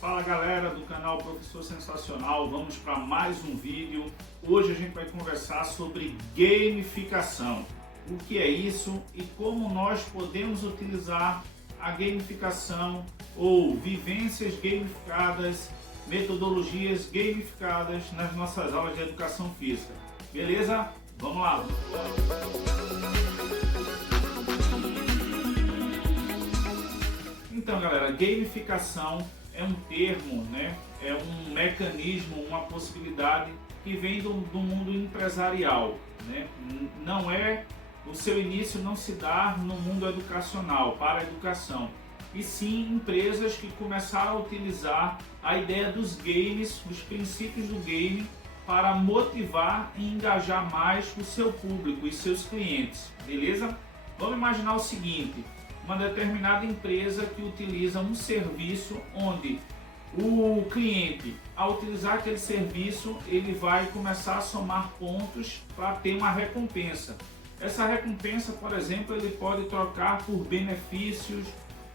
Fala galera do canal Professor Sensacional, vamos para mais um vídeo. Hoje a gente vai conversar sobre gamificação. O que é isso e como nós podemos utilizar a gamificação ou vivências gamificadas, metodologias gamificadas nas nossas aulas de educação física. Beleza? Vamos lá! Então galera, gamificação é um termo, é um mecanismo, uma possibilidade que vem do mundo empresarial. Não é, o seu início não se dá no mundo educacional, para a educação, e sim empresas que começaram a utilizar a ideia dos games, os princípios do game, para motivar e engajar mais o seu público e seus clientes, beleza? Vamos imaginar o seguinte: uma determinada empresa que utiliza um serviço onde o cliente, ao utilizar aquele serviço, ele vai começar a somar pontos para ter uma recompensa. Essa recompensa, por exemplo, ele pode trocar por benefícios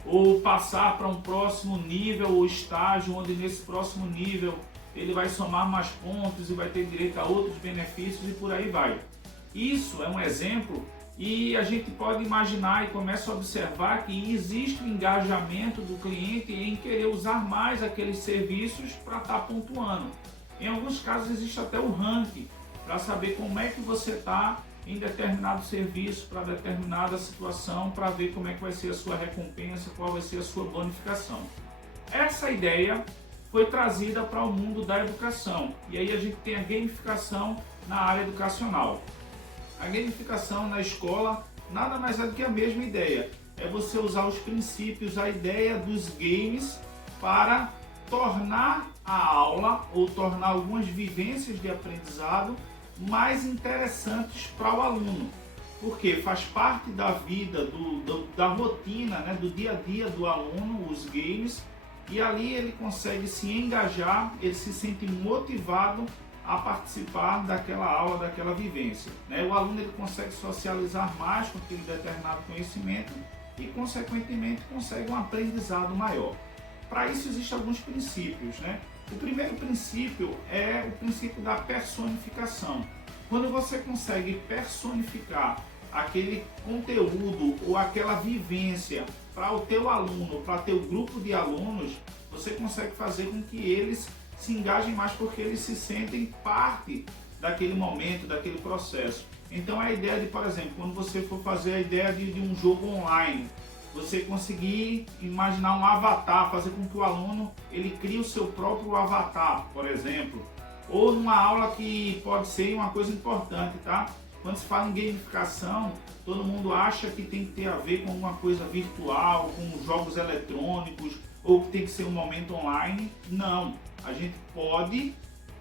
ou passar para um próximo nível ou estágio, onde nesse próximo nível ele vai somar mais pontos e vai ter direito a outros benefícios e por aí vai. Isso é um exemplo. E a gente pode imaginar e começa a observar que existe um engajamento do cliente em querer usar mais aqueles serviços para estar pontuando. Em alguns casos existe até o ranking para saber como é que você está em determinado serviço, para determinada situação, para ver como é que vai ser a sua recompensa, qual vai ser a sua bonificação. Essa ideia foi trazida para o mundo da educação e aí a gente tem a gamificação na área educacional. A gamificação na escola nada mais é do que a mesma ideia. É você usar os princípios, a ideia dos games para tornar a aula ou tornar algumas vivências de aprendizado mais interessantes para o aluno. Porque faz parte da vida, da rotina, do dia a dia do aluno, os games, e ali ele consegue se engajar, ele se sente motivado a participar daquela aula, daquela vivência. O aluno ele consegue socializar mais com aquele determinado conhecimento e, consequentemente, consegue um aprendizado maior. Para isso existem alguns princípios. O primeiro princípio é o princípio da personificação. Quando você consegue personificar aquele conteúdo ou aquela vivência para o teu aluno, para teu grupo de alunos, você consegue fazer com que eles se engajem mais porque eles se sentem parte daquele momento, daquele processo. Então a ideia de, por exemplo, quando você for fazer a ideia de um jogo online, você conseguir imaginar um avatar, fazer com que o aluno ele crie o seu próprio avatar, por exemplo. Ou numa aula que pode ser uma coisa importante, tá? Quando se fala em gamificação, todo mundo acha que tem que ter a ver com alguma coisa virtual, com jogos eletrônicos, ou que tem que ser um momento online. Não, a gente pode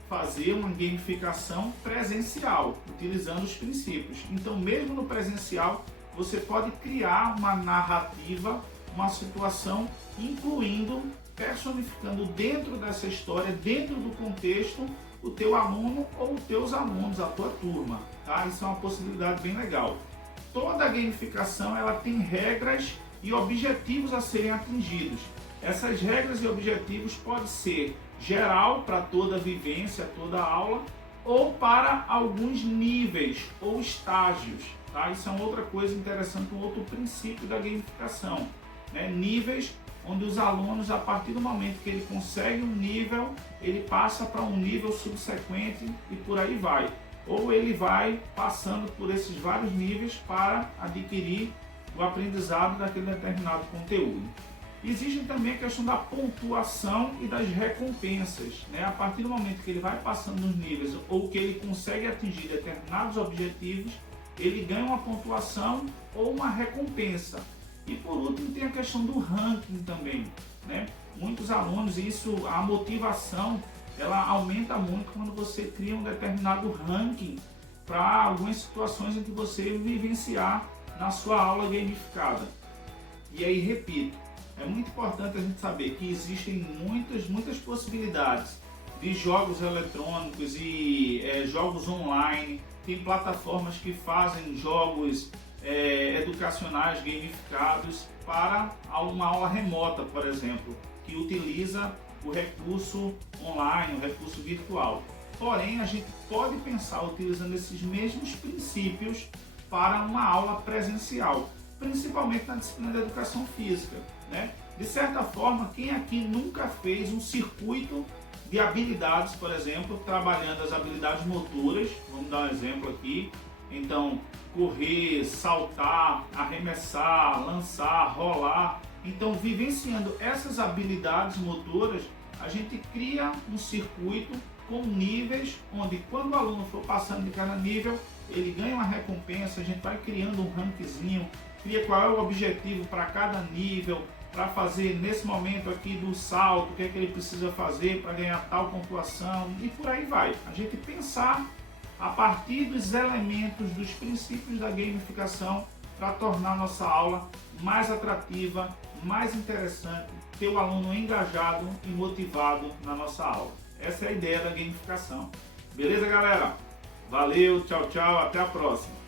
fazer uma gamificação presencial, utilizando os princípios. Então, mesmo no presencial, você pode criar uma narrativa, uma situação, incluindo, personificando dentro dessa história, dentro do contexto, o teu aluno ou os teus alunos, a tua turma. Tá? Isso é uma possibilidade bem legal. Toda a gamificação ela tem regras e objetivos a serem atingidos. Essas regras e objetivos podem ser geral para toda a vivência, toda a aula, ou para alguns níveis ou estágios. Tá? Isso é uma outra coisa interessante, um outro princípio da gamificação. Níveis onde os alunos, a partir do momento que ele consegue um nível, ele passa para um nível subsequente e por aí vai. Ou ele vai passando por esses vários níveis para adquirir o aprendizado daquele determinado conteúdo. Existe também a questão da pontuação e das recompensas. A partir do momento que ele vai passando nos níveis ou que ele consegue atingir determinados objetivos, ele ganha uma pontuação ou uma recompensa. E por último tem a questão do ranking também. Muitos alunos, a motivação, ela aumenta muito quando você cria um determinado ranking para algumas situações em que você vivenciar na sua aula gamificada. E aí, repito, é muito importante a gente saber que existem muitas possibilidades de jogos eletrônicos e jogos online. Tem plataformas que fazem jogos educacionais gamificados para uma aula remota, por exemplo, que utiliza o recurso online, o recurso virtual. Porém, a gente pode pensar utilizando esses mesmos princípios para uma aula presencial, principalmente na disciplina de educação física, né? De certa forma, quem aqui nunca fez um circuito de habilidades, por exemplo, trabalhando as habilidades motoras, vamos dar um exemplo aqui, então correr, saltar, arremessar, lançar, rolar. Então, vivenciando essas habilidades motoras, a gente cria um circuito com níveis, onde quando o aluno for passando de cada nível, ele ganha uma recompensa, a gente vai criando um rankzinho, cria qual é o objetivo para cada nível, para fazer nesse momento aqui do salto, o que é que ele precisa fazer para ganhar tal pontuação e por aí vai. A gente pensar a partir dos elementos, dos princípios da gamificação para tornar nossa aula mais atrativa, mais interessante, ter o aluno engajado e motivado na nossa aula. Essa é a ideia da gamificação. Beleza, galera? Valeu, tchau, tchau, até a próxima.